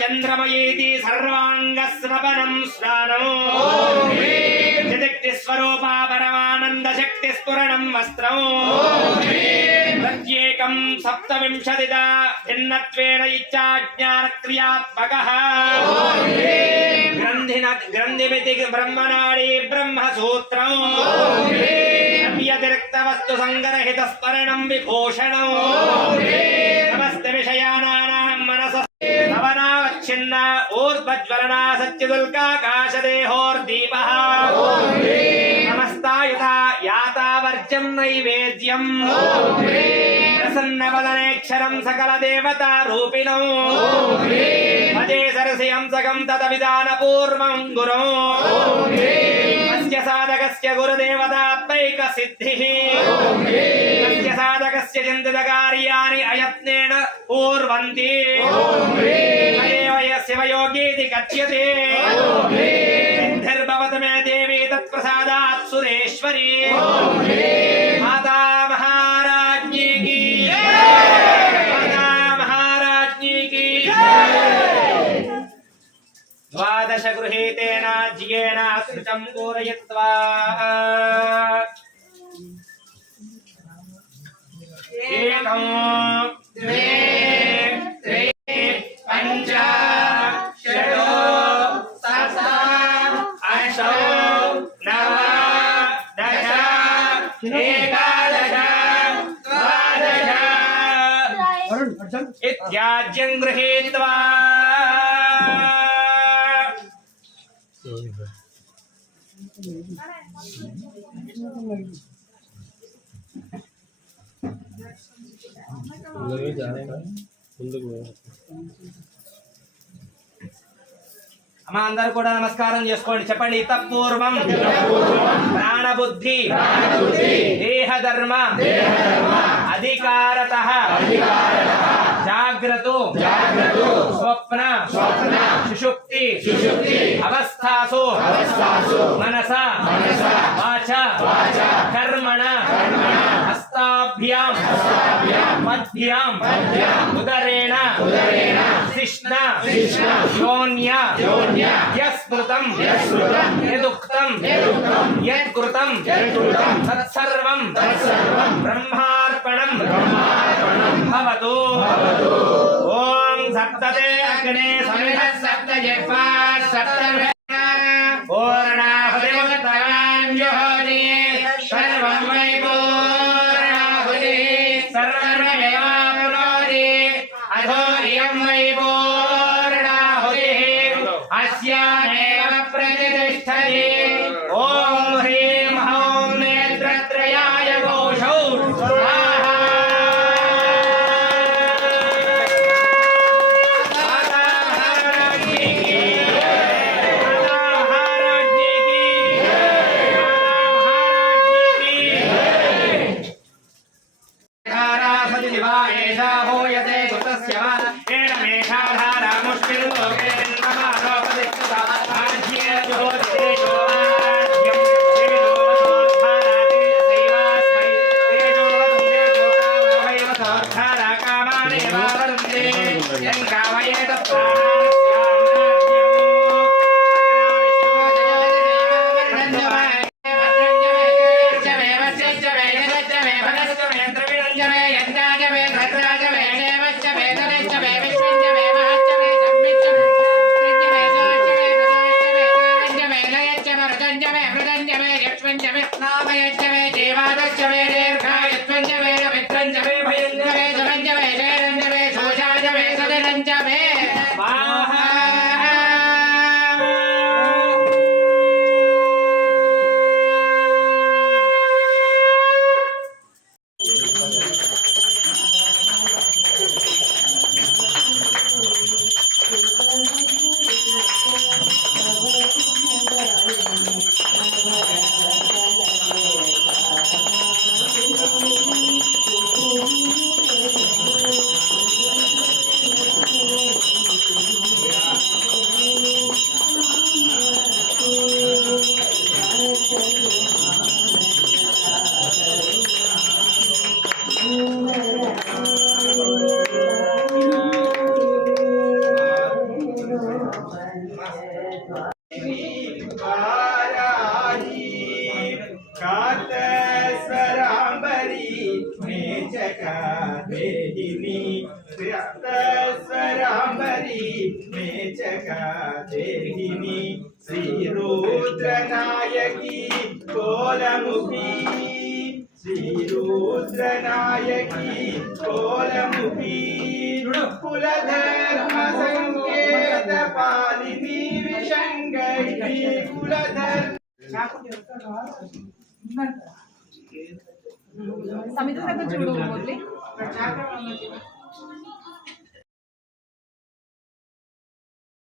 చంద్రమయేతి సర్వాంగస్నపనం స్నానం జగత్స్వరూపా పరమానంద శక్తి స్ఫురణం వస్త్రం ప్రత్యేకం సప్తవింశతిదా భిన్నత్వేన ఇచ్ఛాజ్ఞాన క్రియాత్మకః గ్రంథిమితి బ్రహ్మనాడి బ్రహ్మసూత్రం అవ్యతిరిక్త వస్తు సంగ్రహిత స్మరణం విభూషణం సమస్త విషయానాం మనస నవనావచ్ఛిన్న ఊర్ధ్వజ్వలనా సత్యదుల్కాకాశదేహోర్దీపః నమస్తాయుధ యాతావర్జ్యం నైవేద్యం ప్రసన్నవదనేక్షరం సకల దేవతా రూపిణం భజే సరసియం సగం తదవిధానపూర్వం గురం అస్య సాధకస్య గురుదేవతాత్మైక సిద్ధిః అస్య సాధకస్య చింతిత కార్యాణి అయత్నేన పూర్వంతి శివయోగీతి కథ్యతే సిద్ధిర్భవతు మే దేవి తత్ప్రసాదాత్ సురేశ్వరి మాతా మహారాజ్ఞీ కీ మాతా మహారాజ్ఞీ కీ ద్వాదశ గృహీతేన జ్యేన శృతం పూరయిత్వా ఏకం ద్వే త్రీ పంచ షడో సప్త అష్టౌ నవ దశ ఏకాదశ ద్వాదశ ఇత్యాజ్యం గృహీత్వా అమ్మ అందరూ కూడా నమస్కారం చేసుకోండి. చెప్పండి. తత్పూర్వం ప్రాణబుద్ధి దేహధర్మ అధికారతః జాగ్రత్త స్వప్న సుషుప్తి అవస్థాసు మనస వాచ కర్మణ హస్తాభ్యాం మధ్యాం ఉదరేణ శిష్ణ యోన్య యస్మృతం యదుక్తం యత్కృతం తత్సర్వం బ్రహ్మార్పణం భవతు. ఓం సప్తతే అగ్నే సమిధ సప్త జిహ్వా సప్త పూర్ణాహుతిముక్తవాన్యోహోతి సర్వం వై పూర్ణాహుతి సర్వమేవాప్నోతి అథో ఇయం వై పూర్ణాహుతి అస్యామేవ ప్రతిష్ఠతి. ఓం హ్రీం హౌం నేత్రత్రయాయ ఘోషౌ हस्तस्वराम्बरी मेचका देहिनी श्रीरुद्रनायकी कोलमुखी श्रीरुद्रनायकी कोलमुखी कुलधर्म संकेत पालिनी विशंगैकी कुलधर्म సమితి దగ్గర చూడు మురళి